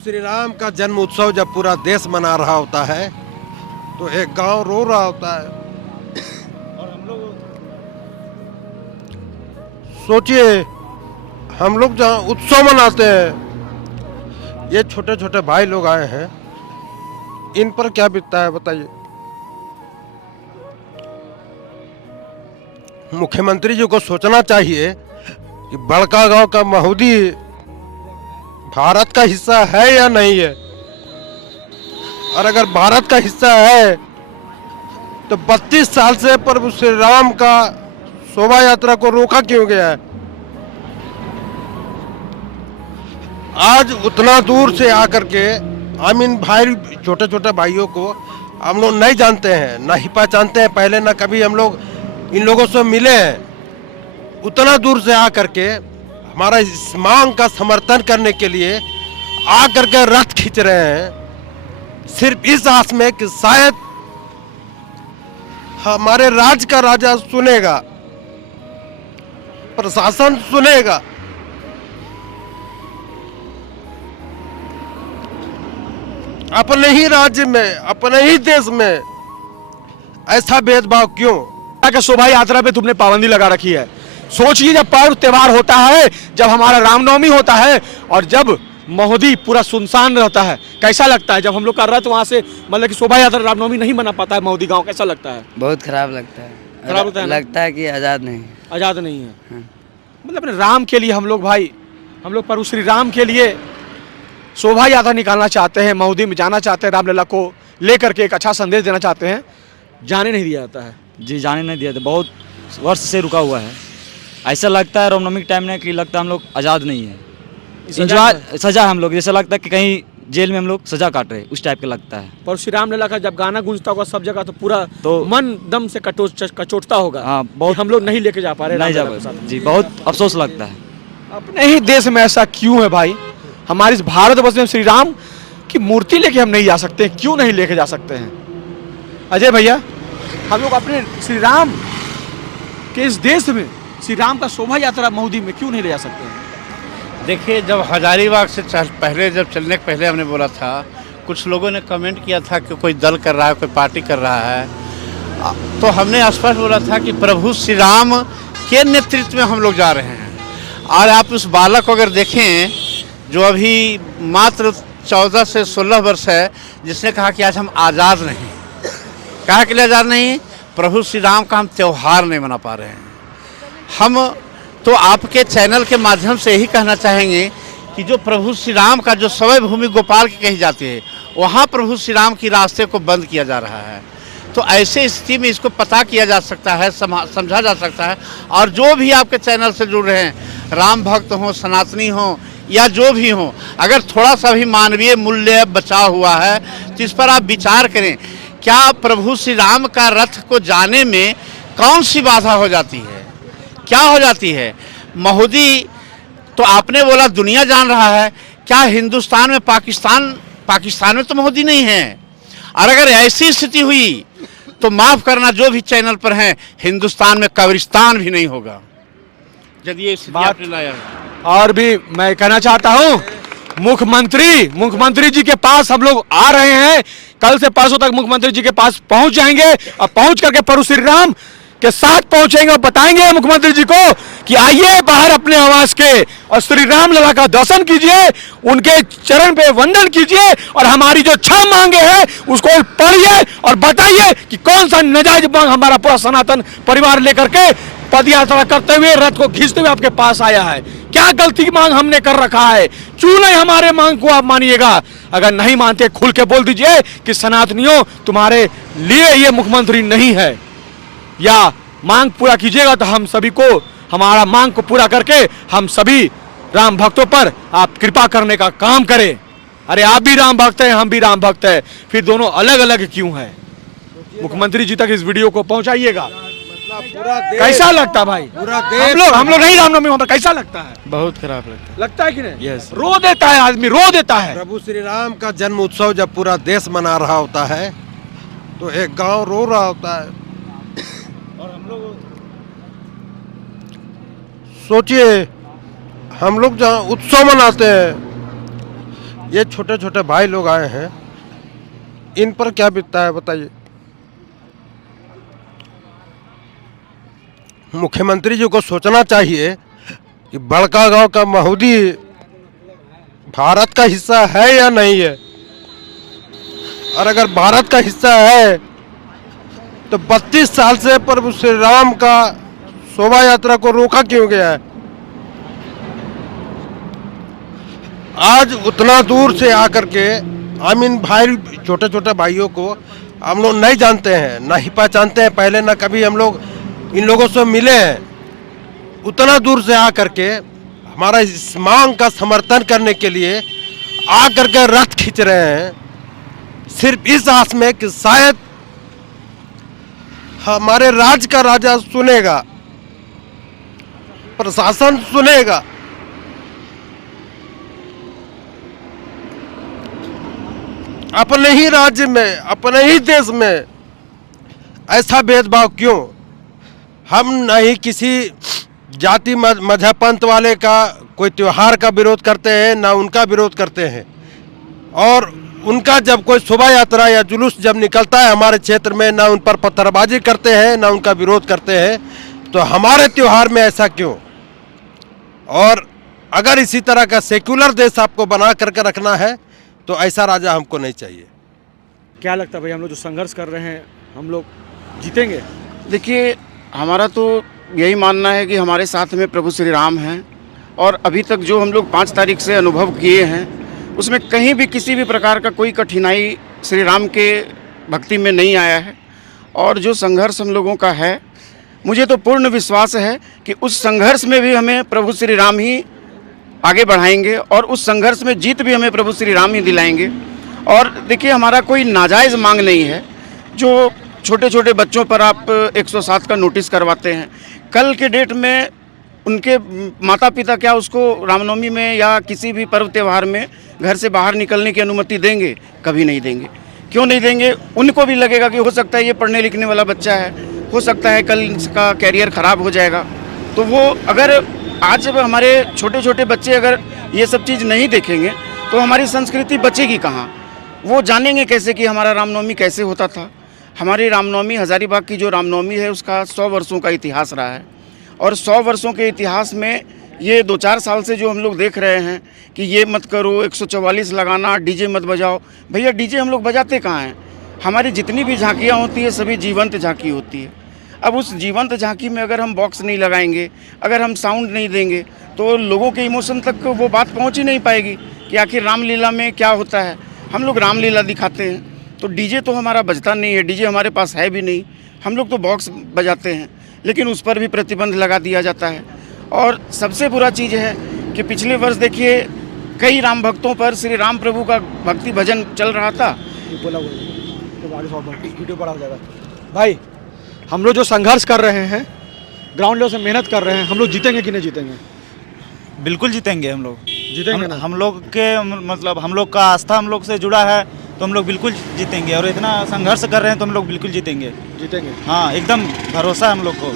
श्री राम का जन्म उत्सव जब पूरा देश मना रहा होता है तो एक गांव रो रहा होता है। और हम लोग सोचिए, हम लोग जहाँ उत्सव मनाते हैं, ये छोटे छोटे भाई लोग आए हैं, इन पर क्या बीतता है बताइए। मुख्यमंत्री जी को सोचना चाहिए कि बड़का गांव का महुदी भारत का हिस्सा है या नहीं है, और अगर भारत का हिस्सा है तो 32 साल से प्रभु श्री राम का शोभा यात्रा को रोका क्यों गया है। आज उतना दूर से आकर के हम इन भाई छोटे छोटे भाइयों को हम लोग नहीं जानते हैं, ना ही पहचानते हैं, पहले ना कभी हम लोग इन लोगों से मिले हैं। उतना दूर से आकर के हमारा इस मांग का समर्थन करने के लिए आकर के रथ खींच रहे हैं, सिर्फ इस आस में कि शायद हमारे राज्य का राजा सुनेगा, प्रशासन सुनेगा। अपने ही राज्य में, अपने ही देश में ऐसा भेदभाव क्यों? के शोभा यात्रा पे तुमने पाबंदी लगा रखी है। सोचिए, जब पर्व त्योहार होता है, जब हमारा रामनवमी होता है और जब महोदी पूरा सुनसान रहता है, कैसा लगता है? जब हम लोग का रथ वहाँ से मतलब कि शोभा यात्रा रामनवमी नहीं मना पाता है महोदी गांव, कैसा लगता है? बहुत खराब लगता है। खराब लगता है ना? लगता है कि आज़ाद नहीं, आज़ाद नहीं है। हाँ। मतलब अपने राम के लिए हम लोग प्रभु श्री राम के लिए शोभा यात्रा निकालना चाहते हैं, महोदी में जाना चाहते हैं, रामलला को लेकर के एक अच्छा संदेश देना चाहते हैं, जाने नहीं दिया जाता है। जी, जाने नहीं दिया था, बहुत वर्ष से रुका हुआ है। ऐसा लगता है रामनवमी के टाइम में कि लगता है हम लोग आज़ाद नहीं है, सजा हम लोग, जैसा लगता है कि कहीं जेल में हम लोग सजा काट रहे, उस टाइप का लगता है। पर श्री रामलला का जब गाना गूंजता होगा सब जगह, तो पूरा तो मन दम से कचोटता होगा। हाँ, बहुत हम लोग नहीं लेके जा पा रहे, नहीं जा रामलला के पाए साथ। जी, बहुत अफसोस लगता है। अपने ही देश में ऐसा क्यों है भाई? हमारे इस भारतवर्ष में श्री राम की मूर्ति लेके हम नहीं जा सकते, क्यों नहीं लेके जा सकते हैं? अजय भैया, हम लोग अपने श्री राम के इस देश में श्री राम का शोभा यात्रा महोदी में क्यों नहीं ले जा सकते हैं? देखिए, जब हजारीबाग से पहले जब चलने के पहले हमने बोला था, कुछ लोगों ने कमेंट किया था कि कोई दल कर रहा है, कोई पार्टी कर रहा है, तो हमने स्पष्ट बोला था कि प्रभु श्री राम के नेतृत्व में हम लोग जा रहे हैं। और आप उस बालक को अगर देखें जो अभी मात्र 14 से 16 वर्ष है, जिसने कहा कि आज हम आज़ाद नहीं, कहा के लिए आज़ाद नहीं, प्रभु श्री राम का हम त्यौहार नहीं मना पा रहे हैं। हम तो आपके चैनल के माध्यम से यही कहना चाहेंगे कि जो प्रभु श्री राम का जो सवै भूमि गोपाल की कही जाती है, वहाँ प्रभु श्री राम की रास्ते को बंद किया जा रहा है। तो ऐसे स्थिति में इसको पता किया जा सकता है, समझा जा सकता है। और जो भी आपके चैनल से जुड़ रहे हैं, राम भक्त हों, सनातनी हों या जो भी हों, अगर थोड़ा सा भी मानवीय मूल्य बचा हुआ है तो इस पर आप विचार करें। क्या प्रभु श्री राम का रथ को जाने में कौन सी बाधा हो जाती है, क्या हो जाती है? महोदी तो आपने बोला दुनिया जान रहा है, क्या हिंदुस्तान में पाकिस्तान में तो महोदी नहीं है। और अगर ऐसी स्थिति हुई तो माफ़ करना, जो भी चैनल पर हैं, हिंदुस्तान में कब्रिस्तान भी नहीं होगा यदि ये स्थिति आपने लाया है। और भी मैं कहना चाहता हूँ, मुख्यमंत्री जी के पास हम लोग आ रहे हैं, कल से परसों तक मुख्यमंत्री जी के पास पहुंच जाएंगे और पहुंच करके प्रभु श्री राम के साथ पहुंचेंगे और बताएंगे मुख्यमंत्री जी को कि आइए बाहर अपने आवास के और श्री राम लला का दर्शन कीजिए, उनके चरण पे वंदन कीजिए और हमारी जो 6 मांगे हैं उसको पढ़िए और बताइए कि कौन सा नाजायज मांग हमारा पूरा सनातन परिवार लेकर के पद यात्रा करते हुए, रथ को खींचते हुए आपके पास आया है। क्या गलती मांग हमने कर रखा है? क्यों नहीं हमारे मांग को आप मानिएगा? अगर नहीं मानते, खुल के बोल दीजिए कि सनातनियों, तुम्हारे लिए ये मुख्यमंत्री नहीं है, या मांग पूरा कीजिएगा तो हम सभी को, हमारा मांग को पूरा करके हम सभी राम भक्तों पर आप कृपा करने का काम करें। अरे आप भी राम भक्त हैं, हम भी राम भक्त हैं, फिर दोनों अलग अलग क्यों हैं? मुख्यमंत्री जी तक इस वीडियो को पहुंचाइएगा। कैसा लगता भाई? पूरा देश हम लोग नहीं रामनवमी वहां पर, कैसा लगता है? बहुत खराब लगता है कि नहीं? Yes. रो देता है आदमी, रो देता है। प्रभु श्री राम का जन्म उत्सव जब पूरा देश मना रहा होता है तो एक गांव रो रहा होता है। और हम लोग सोचिए, हम लोग जहाँ उत्सव मनाते हैं, ये छोटे छोटे भाई लोग आए हैं, इन पर क्या बीतता है बताइए। मुख्यमंत्री जी को सोचना चाहिए कि बड़कागांव का महुदी भारत का हिस्सा है या नहीं है, और अगर भारत का हिस्सा है तो 32 साल से प्रभु श्री राम का शोभा यात्रा को रोका क्यों गया है। आज उतना दूर से आकर के हम इन भाई छोटे छोटे भाइयों को हम लोग नहीं जानते हैं, ना ही पहचानते हैं, पहले ना कभी हम लोग इन लोगों से मिले हैं। उतना दूर से आकर के हमारा इस मांग का समर्थन करने के लिए आकर के रथ खींच रहे हैं, सिर्फ इस आस में कि शायद हमारे राज्य का राजा सुनेगा, प्रशासन सुनेगा। अपने ही राज्य में, अपने ही देश में ऐसा भेदभाव क्यों। हम नहीं किसी जाति मजहब पंथ वाले का कोई त्योहार का विरोध करते हैं, ना उनका विरोध करते हैं, और उनका जब कोई शोभा यात्रा या जुलूस जब निकलता है हमारे क्षेत्र में, ना उन पर पत्थरबाजी करते हैं, ना उनका विरोध करते हैं। तो हमारे त्योहार में ऐसा क्यों। और अगर इसी तरह का सेक्युलर देश आपको बना करके रखना है तो ऐसा राजा हमको नहीं चाहिए। क्या लगता है भाई, हम लोग जो संघर्ष कर रहे हैं हम लोग जीतेंगे? देखिए, हमारा तो यही मानना है कि हमारे साथ में प्रभु श्री राम हैं, और अभी तक जो हम लोग 5 तारीख से अनुभव किए हैं उसमें कहीं भी किसी भी प्रकार का कोई कठिनाई श्री राम के भक्ति में नहीं आया है। और जो संघर्ष हम लोगों का है, मुझे तो पूर्ण विश्वास है कि उस संघर्ष में भी हमें प्रभु श्री राम ही आगे बढ़ाएंगे, और उस संघर्ष में जीत भी हमें प्रभु श्री राम ही दिलाएंगे। और देखिए, हमारा कोई नाजायज़ मांग नहीं है। जो छोटे छोटे बच्चों पर आप 107 का नोटिस करवाते हैं, कल के डेट में उनके माता पिता क्या उसको रामनवमी में या किसी भी पर्व त्यौहार में घर से बाहर निकलने की अनुमति देंगे? कभी नहीं देंगे। क्यों नहीं देंगे? उनको भी लगेगा कि हो सकता है ये पढ़ने लिखने वाला बच्चा है, हो सकता है कल इसका कैरियर ख़राब हो जाएगा। तो वो अगर आज जब हमारे छोटे छोटे बच्चे अगर ये सब चीज़ नहीं देखेंगे तो हमारी संस्कृति बचेगी कहाँ। वो जानेंगे कैसे कि हमारा रामनवमी कैसे होता था। हमारी रामनवमी, हज़ारीबाग की जो रामनवमी है उसका 100 वर्षों का इतिहास रहा है, और 100 वर्षों के इतिहास में ये 2-4 साल से जो हम लोग देख रहे हैं कि ये मत करो, 144 लगाना, डीजे मत बजाओ। भैया, डीजे हम लोग बजाते कहाँ हैं? हमारी जितनी भी झांकियाँ होती है सभी जीवंत झांकी होती है। अब उस जीवंत झांकी में अगर हम बॉक्स नहीं लगाएंगे, अगर हम साउंड नहीं देंगे, तो लोगों के इमोशन तक वो बात पहुंच ही नहीं पाएगी कि आखिर रामलीला में क्या होता है। हम लोग रामलीला दिखाते हैं, तो डीजे तो हमारा बजता नहीं है, डीजे हमारे पास है भी नहीं। हम लोग तो बॉक्स बजाते हैं, लेकिन उस पर भी प्रतिबंध लगा दिया जाता है। और सबसे बुरा चीज़ है कि पिछले वर्ष देखिए, कई राम भक्तों पर श्री राम प्रभु का भक्ति भजन चल रहा था। भाई, हम लोग जो संघर्ष कर रहे हैं, ग्राउंड लेवल से मेहनत कर रहे हैं, हम लोग जीतेंगे कि नहीं जीतेंगे? बिल्कुल जीतेंगे। हम लोग जीतेंगे ना? हम लोग के मतलब हम लोग का आस्था हम लोग से जुड़ा है, तो हम लोग बिल्कुल जीतेंगे। और इतना संघर्ष कर रहे हैं तो हम लोग बिल्कुल जीतेंगे। हाँ, एकदम भरोसा है हम लोग को।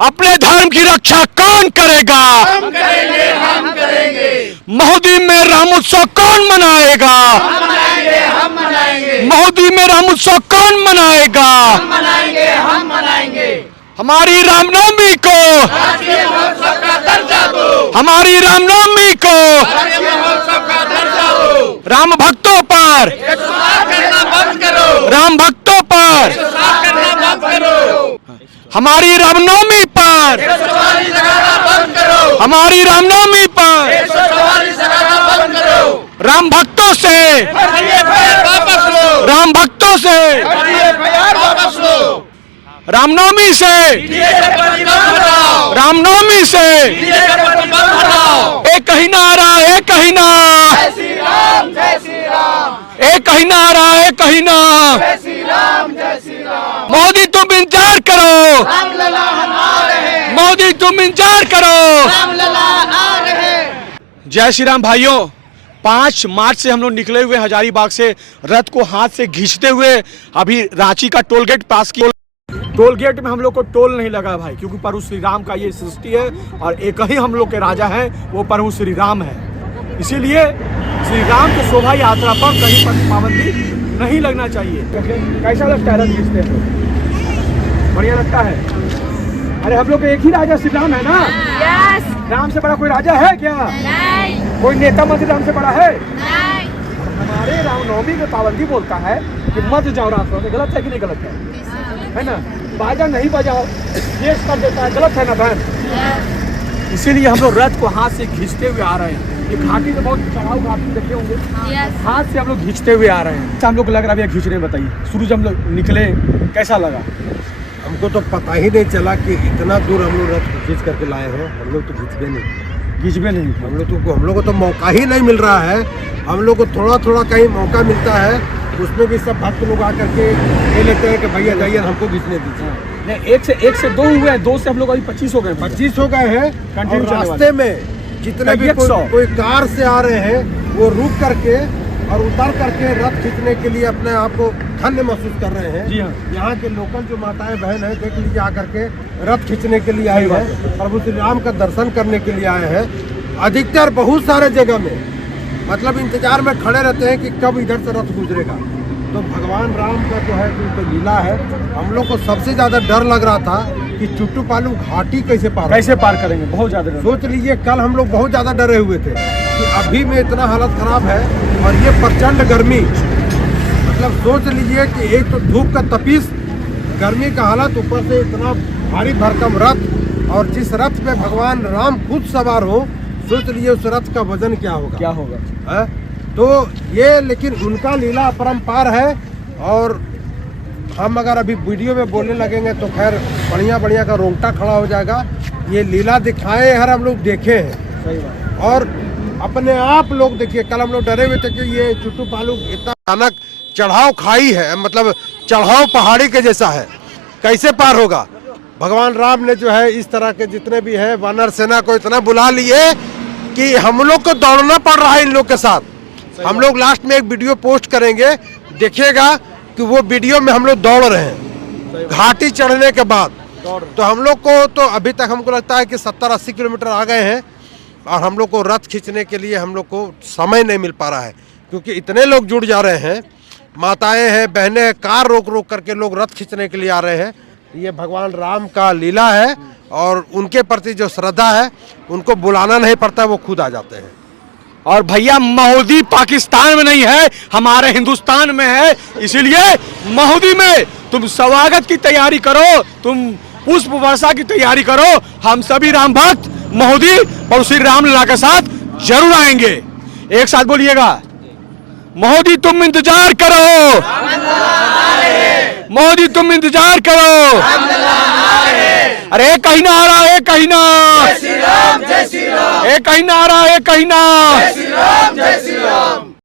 अपने धर्म की रक्षा कौन करेगा? हम करेंगे, हम करेंगे। महुदी में राम उत्सव कौन मनाएगा? हम मनाएंगे, हम मनाएंगे। महुदी में राम उत्सव कौन मनाएगा? हम मनाएंगे, हम मनाएंगे। हमारी रामनवमी को राष्ट्रीय महोत्सव का दर्जा दो। हमारी रामनवमी को राष्ट्रीय महोत्सव का दर्जा दो। राम भक्तों पर करना बंद करो। राम भक्तों पर करना बंद करो। हमारी रामनवमी पर बंद करो। हमारी रामनवमी पर बंद करो। राम भक्तों से वापस लो। राम भक्तों से वापस लो। रामनवमी से रामनवमी से एक ही नारा, एक ही नारा, एक ही नारा, एक ही नारा। मोदी तुम इंतजार करो, मोदी तुम इंतजार करो। जय श्री राम भाइयों। 5 मार्च से हम लोग निकले हुए हजारीबाग से रथ को हाथ से खींचते हुए अभी रांची का टोल गेट पास किया। टोल गेट में हम लोग को टोल नहीं लगा भाई, क्योंकि प्रभु श्री राम का ये सृष्टि है और एक ही हम लोग के राजा हैं, वो प्रभु श्री राम है। इसीलिए श्री राम की शोभा यात्रा पर कहीं पर पाबंदी नहीं लगना चाहिए। कैसा लगता है रथ खींचते हैं? बढ़िया लगता है। अरे हम लोग के एक ही राजा श्री राम है ना? यस। राम से बड़ा कोई राजा है क्या? नहीं। कोई नेता मंत्री राम से बड़ा है? नहीं। हमारे रामनवमी में पाबंदी बोलता है कि मत जाओ रात में, गलत है कि नहीं गलत है ना? बाजा नहीं बजाओ, ये कर देता है, गलत है ना बहन? इसीलिए हम लोग रथ को हाथ से खींचते हुए आ रहे हैं। ये घाटी तो बहुत चढ़ाऊ घाटी देखे होंगे, हाथ से हम लोग खींचते हुए आ रहे हैं। हम लोग को लग रहा है खींचने, बताइए शुरू जब हम लोग निकले कैसा लगा? हमको तो पता ही नहीं चला कि इतना दूर हम लोग रथ खींच करके लाए हैं। हम लोग तो खींचबे नहीं, हम लोग को तो मौका ही नहीं मिल रहा है। हम लोग को थोड़ा थोड़ा कहीं मौका मिलता है, उसमें भी सब भक्त लोग आकर के ये लेते हैं कि भैया जाइए हमको खींचने दीजिए। एक से दो हुए हैं, 2 से हम लोग अभी 25 हो गए। 25 हो गए हैं। कंटिन्यू और रास्ते में जितने भी कोई कार से आ रहे हैं वो रुक करके और उतर करके रथ खींचने के लिए अपने आप को धन्य महसूस कर रहे हैं। जी हाँ। यहाँ के लोकल जो माताएं बहन है, देख लीजिए आकर के रथ खींचने के लिए आए हैं, प्रभु श्री राम का दर्शन करने के लिए आए हैं। अधिकतर बहुत सारे जगह में मतलब इंतजार में खड़े रहते हैं कि कब इधर से रथ गुजरेगा। तो भगवान राम का जो है जो लीला है, हम लोग को सबसे ज्यादा डर लग रहा था कि चुट्टू पालू घाटी कैसे पार करेंगे। बहुत ज्यादा सोच लीजिए, कल हम लोग बहुत ज्यादा डरे हुए थे कि अभी में इतना हालत खराब है और ये प्रचंड गर्मी, मतलब सोच लीजिए कि एक तो धूप का तपिश, गर्मी का हालत, ऊपर से इतना भारी भरकम रथ, और जिस रथ पे भगवान राम खुद सवार हो, सोच लीजिए उस रथ का वजन क्या होगा है? तो ये लेकिन उनका लीला अपरंपार है। और हम अगर अभी वीडियो में बोलने लगेंगे तो खैर बढ़िया का रोंगटा खड़ा हो जाएगा। ये लीला दिखाए हर हम लोग देखे हैं। सही बात। और अपने आप लोग देखिए, कल हम लोग डरे हुए थे कि ये चुट्टू पालू इतना अचानक चढ़ाव खाई है, मतलब चढ़ाव पहाड़ी के जैसा है, कैसे पार होगा? भगवान राम ने जो है इस तरह के जितने भी है वानर सेना को इतना बुला लिए कि हम लोग को दौड़ना पड़ रहा है इन लोग के साथ। हम लोग लास्ट में एक वीडियो पोस्ट करेंगे, देखिएगा कि वो वीडियो में हम लोग दौड़ रहे हैं घाटी चढ़ने के बाद। तो हम लोग को तो अभी तक हमको लगता है कि 70-80 किलोमीटर आ गए हैं और हम लोग को रथ खींचने के लिए हम लोग को समय नहीं मिल पा रहा है, क्योंकि इतने लोग जुड़ जा रहे हैं, माताएं हैं, बहनें हैं, कार रोक करके लोग रथ खींचने के लिए आ रहे हैं। ये भगवान राम का लीला है और उनके प्रति जो श्रद्धा है, उनको बुलाना नहीं पड़ता, वो खुद आ जाते हैं। और भैया महोदी पाकिस्तान में नहीं है, हमारे हिंदुस्तान में है। इसीलिए महोदी में तुम स्वागत की तैयारी करो, तुम पुष्प वर्षा की तैयारी करो। हम सभी राम भक्त महोदी और श्री रामलला के साथ जरूर आएंगे। एक साथ बोलिएगा, महोदी तुम इंतजार करो, मोदी तुम इंतजार करो। अरे कहीं ना आ रहा है, कहीं ना, एक कहीं ना आ रहा है, कहीं ना।